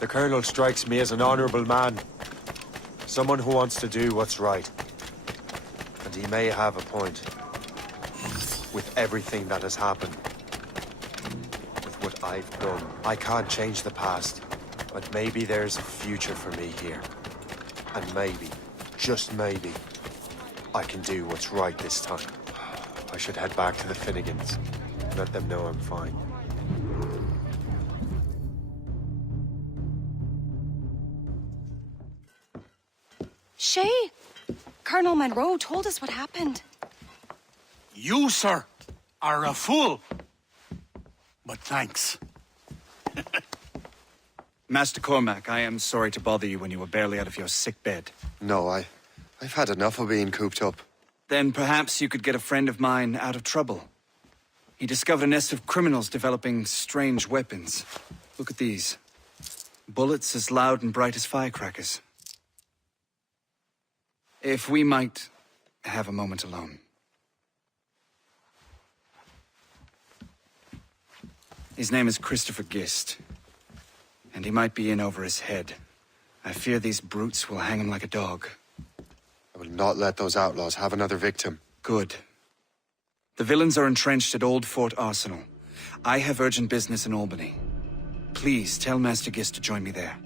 The Colonel strikes me as an honorable man. Someone who wants to do what's right. And he may have a point. With everything that has happened. With what I've done. I can't change the past. But maybe there's a future for me here. And maybe, just maybe, I can do what's right this time. I should head back to the Finnegans. Let them know I'm fine. Shay, Colonel Monroe told us what happened. You, sir, are a fool. But thanks. Master Cormac, I am sorry to bother you when you were barely out of your sick bed. No, I've had enough of being cooped up. Then perhaps you could get a friend of mine out of trouble. He discovered a nest of criminals developing strange weapons. Look at these. Bullets as loud and bright as firecrackers. If we might have a moment alone. His name is Christopher Gist. And he might be in over his head. I fear these brutes will hang him like a dog. I will not let those outlaws have another victim. Good. The villains are entrenched at Old Fort Arsenal. I have urgent business in Albany. Please tell Master Gist to join me there.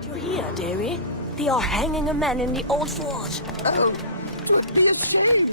Do you hear, dearie? They are hanging a man in the Old Fort. Oh, it would be a shame.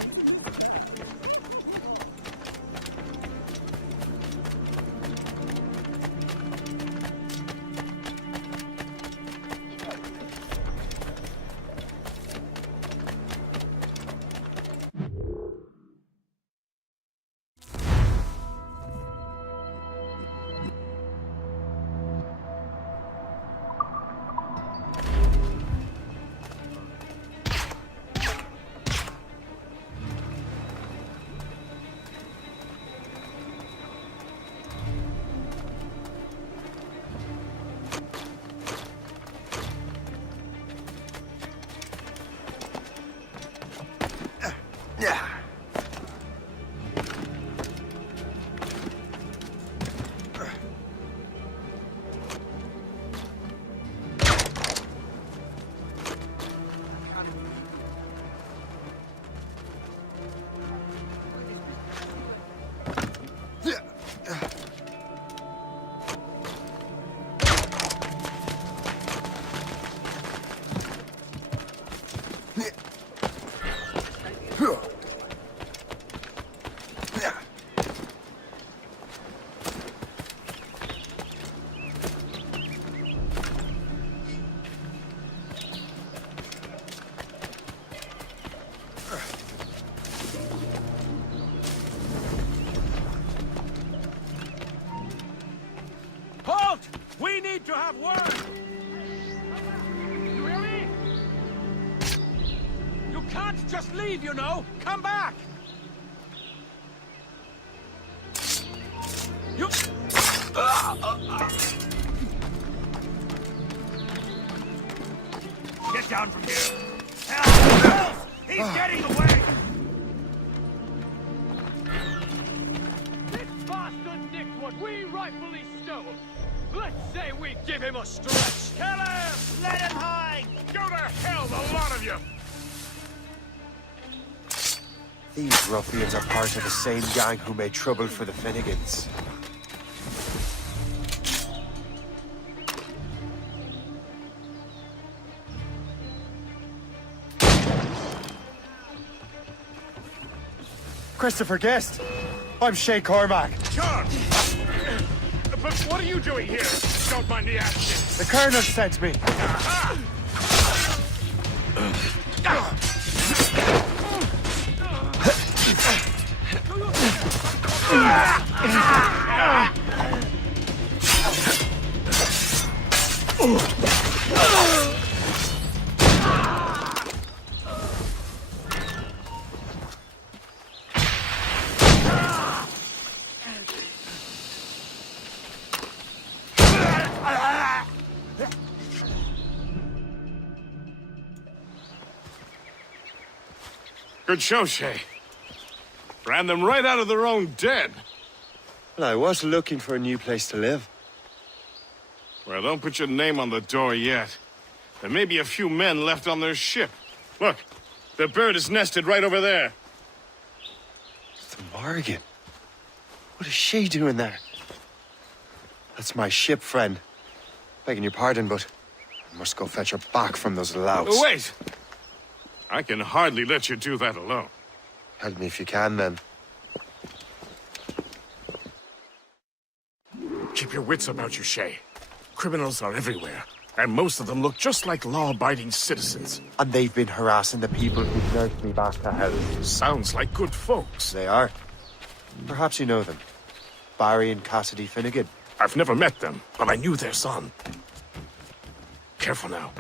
We need to have word! You hear me? You can't just leave, you know! Come back! You... Get down from here! Help! He's getting away! This bastard nicked what we rightfully stole! Let's say we give him a stretch! Kill him! Let him hide! Go to hell, the lot of you! These ruffians are part of the same gang who made trouble for the Finnegans. Christopher Guest! I'm Shay Cormac. John! But what are you doing here? Don't mind me asking. The Colonel sent me. Good show, Shay. Ran them right out of their own den. Well, I was looking for a new place to live. Well, don't put your name on the door yet. There may be a few men left on their ship. Look, the bird is nested right over there. It's the Morrigan. What is she doing there? That's my ship, friend. Begging your pardon, but I must go fetch her back from those louts. Wait! I can hardly let you do that alone. Help me if you can, then. Keep your wits about you, Shay. Criminals are everywhere, and most of them look just like law-abiding citizens. And they've been harassing the people who nursed me back to health. Sounds like good folks. They are. Perhaps you know them. Barry and Cassidy Finnegan. I've never met them, but I knew their son. Careful now.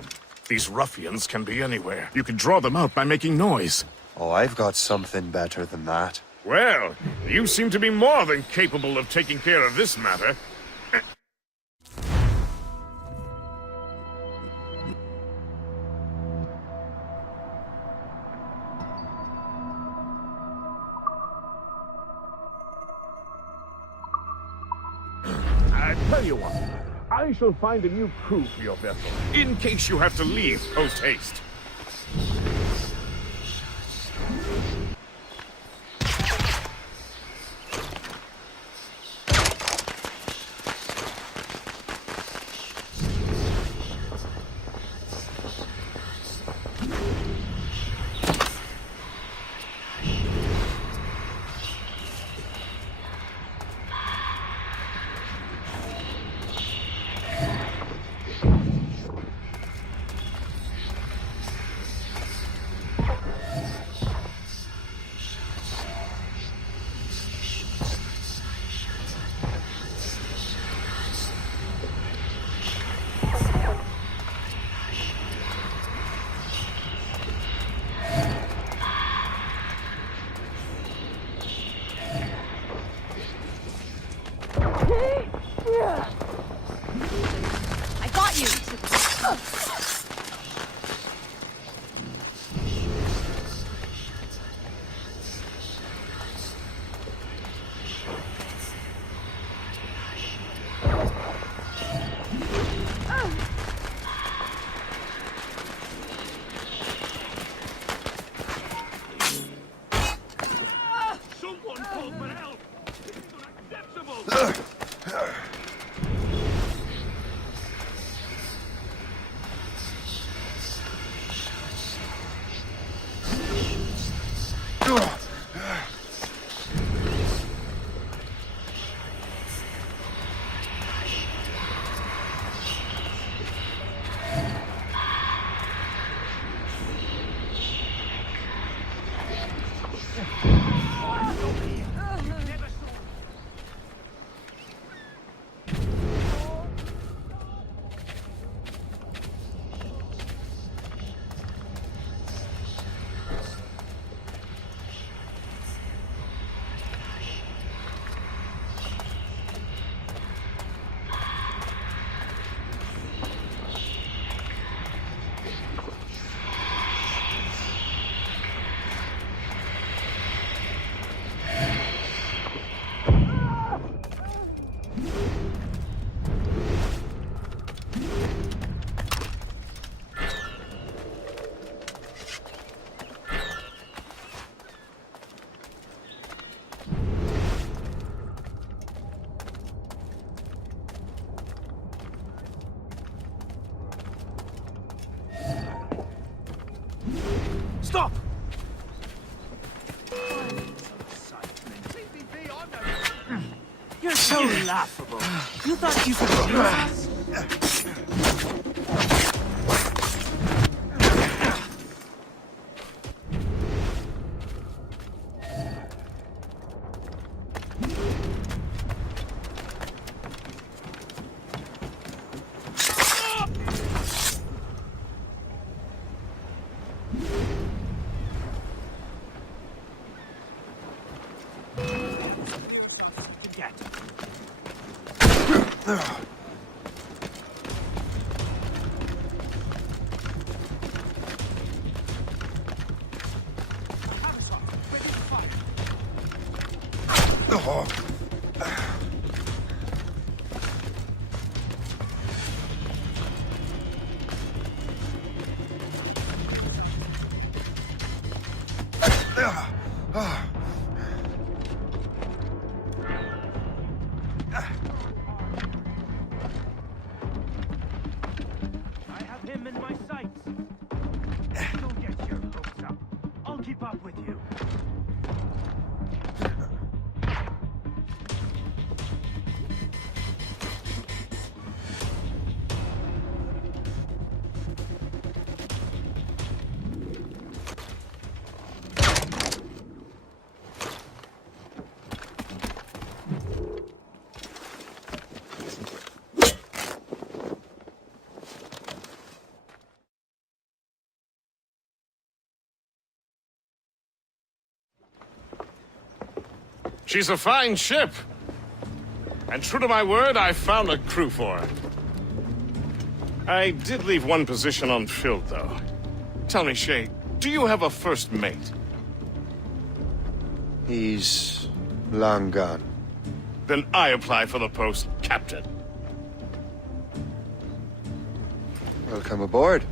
These ruffians can be anywhere. You can draw them out by making noise. Oh, I've got something better than that. Well, you seem to be more than capable of taking care of this matter. I tell you what, I shall find a new crew for your vessel, in case you have to leave post-haste. I got you! Someone call for help! This is unacceptable! Stop! You're so laughable. You thought you could do us? She's a fine ship. And true to my word, I found a crew for her. I did leave one position unfilled, though. Tell me, Shay, do you have a first mate? He's long gone. Then I apply for the post, Captain. Welcome aboard.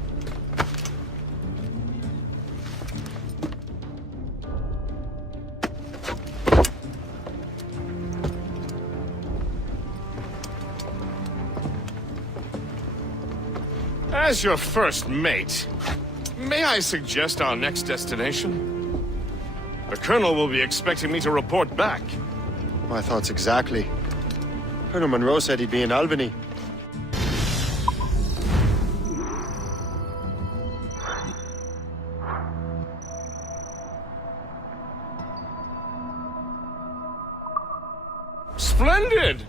As your first mate, may I suggest our next destination? The Colonel will be expecting me to report back. My thoughts exactly. Colonel Monroe said he'd be in Albany. Splendid!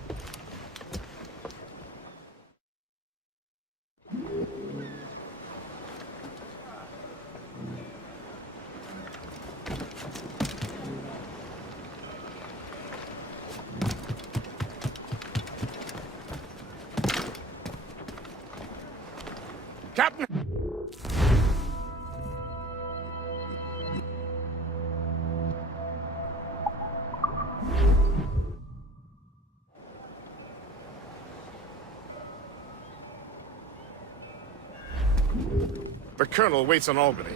Captain! The Colonel waits in Albany.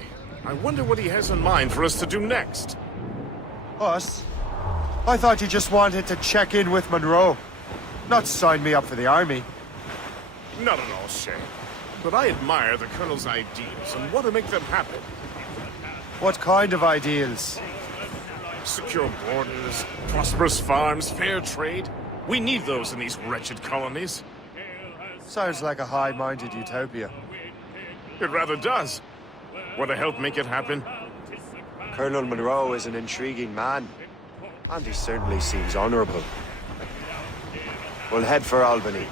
I wonder what he has in mind for us to do next. Us? I thought you just wanted to check in with Monroe. Not sign me up for the army. Not at all, Shay. But I admire the Colonel's ideals and want to make them happen. What kind of ideals? Secure borders, prosperous farms, fair trade. We need those in these wretched colonies. Sounds like a high-minded utopia. It rather does. Want to help make it happen? Colonel Monroe is an intriguing man. And he certainly seems honorable. We'll head for Albany.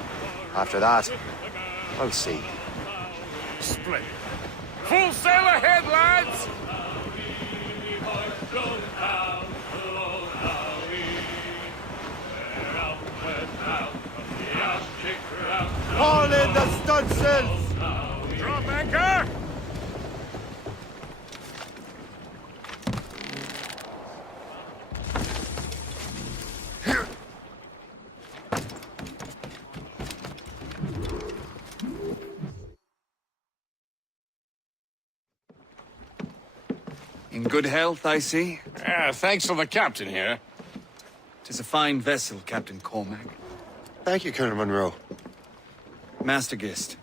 After that, I'll see. Splendid. Full sail ahead, lads! Haul in the stunsails! Drop anchor! In good health, I see. Yeah, thanks for the captain here. 'Tis a fine vessel, Captain Cormac. Thank you, Colonel Monroe. Master Gist,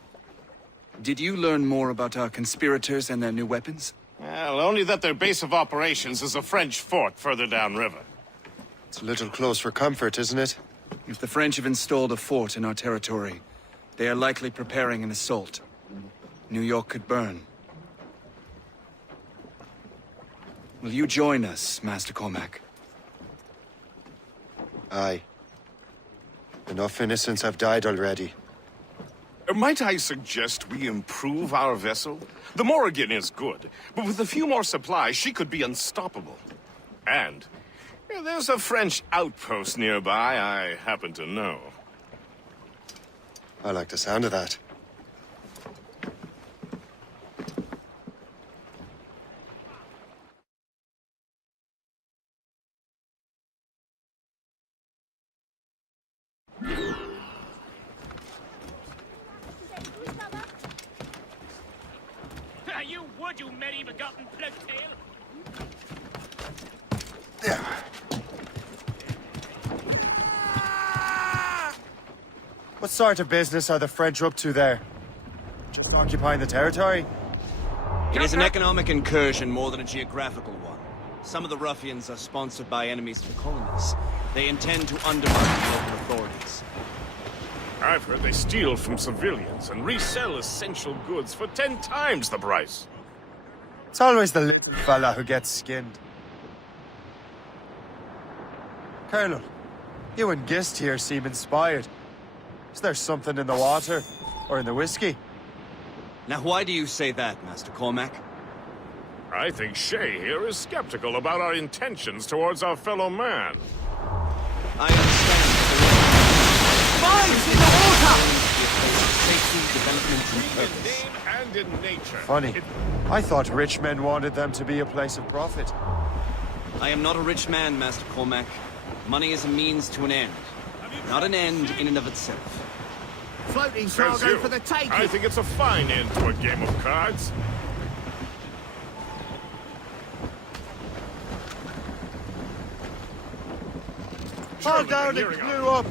did you learn more about our conspirators and their new weapons? Well, only that their base of operations is a French fort further downriver. It's a little close for comfort, isn't it? If the French have installed a fort in our territory, they are likely preparing an assault. New York could burn. Will you join us, Master Cormac? Aye. Enough innocents have died already. Might I suggest we improve our vessel? The Morrigan is good, but with a few more supplies, she could be unstoppable. And there's a French outpost nearby I happen to know. I like the sound of that. You would, you medieval-gotten bloodtail! What sort of business are the French up to there? Just occupying the territory? It is an economic incursion more than a geographical one. Some of the ruffians are sponsored by enemies of the colonies. They intend to undermine the local authorities. I've heard they steal from civilians and resell essential goods for 10 times the price. It's always the little fella who gets skinned. Colonel, you and Gist here seem inspired. Is there something in the water? Or in the whiskey? Now why do you say that, Master Cormac? I think Shay here is skeptical about our intentions towards our fellow man. I understand that Mines in the water! safety, development, and In purpose. name and in nature. Funny. I thought rich men wanted them to be a place of profit. I am not a rich man, Master Cormac. Money is a means to an end, not an end in and of itself. Floating Says cargo you. for the taking. I think it's a fine end to a game of cards. Fall Surely down they're and hearing glue up!